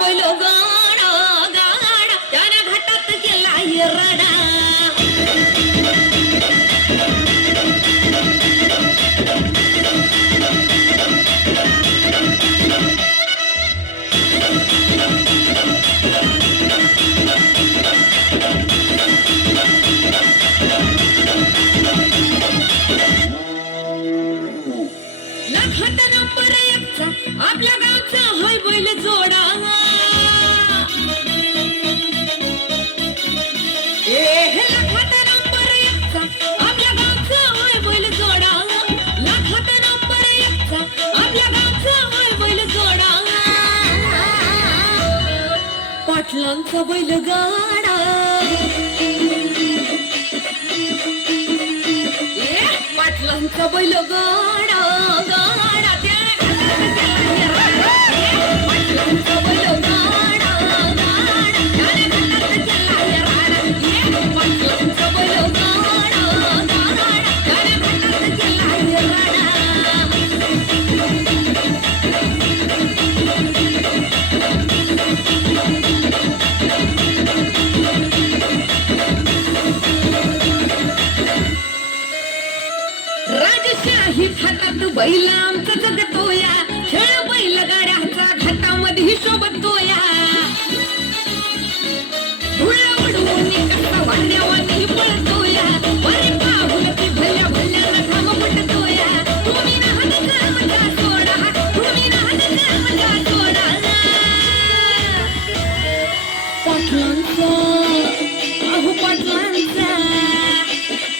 बैल गाडा गाडा त्याने घाटात केला रडा लाखात नंबर एकचा आपल्या गावचा होय बैल जोडा लाखात नंबर एकचा आपल्या गावचा होय बैल जोडा लाखात नंबर एकचा आपल्या गावचा होय बैल जोडा पाटलांचा बैल गाडा पाटलांचा बैल गाडा गाडा पाटलांचा बैल गाडा गाडा त्याने घाटात केला राडा पाटलांचा बैल गाडा गाडा त्याने घाटात केला राडा राजशाही हातात बैल आमचा जगतोया खेळ बैल गाड्याचा घाटामध्ये शोभतोया धुळा उडवून कसा वाड्यावानी पळतोया वरी पाहून ती भल्या भल्याला घाम फुटतोया तुम्ही ना हात कामचा सोडा तुम्ही ना हात कामचा सोडा पाटलांचा अहो पाटलांचा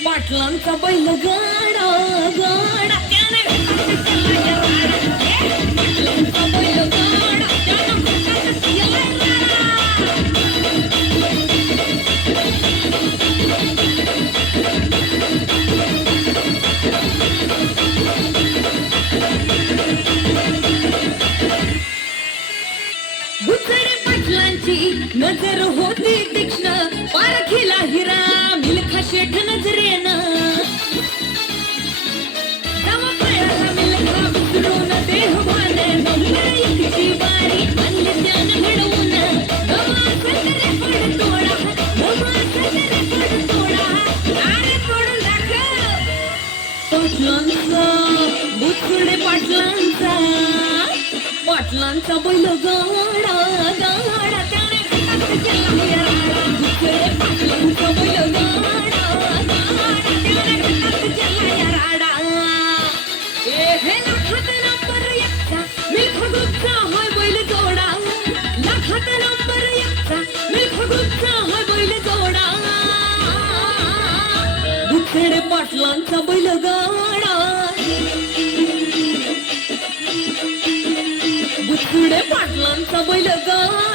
पाटलांचा बैल गाडा गाडा त्याने घाटात केला राडा पाटलांचा बैल गाडा त्याने घाटात केला राडा भुसडे पाटलांची नजर होती तीक्ष्ण पारखीला हिरा मिल्खा शेठ नजरेनं तवा पायाला मिल्खा विसरून देहभान नंबरची बारी आणली त्यानं घडवून नवा रेकॉर्ड तोडा नारे तोडून दाखव पाटलांचा भुसडे पाटलांचा पाटलांचा बैल गाडा गाडा त्याने घाटात केला राडा भुसडे पाटलांचा बैल गाडा गाडा त्याने घाटात केला राडा लाखात नंबर एकचा मिल्खा ग्रुपचा होय बैल जोडा लाखात नंबर एकचा मिल्खा ग्रुपचा होय बैल जोडा भुसडे पाटलांचा बैल गाडा भुसडे पाटलांचा बैल गाडा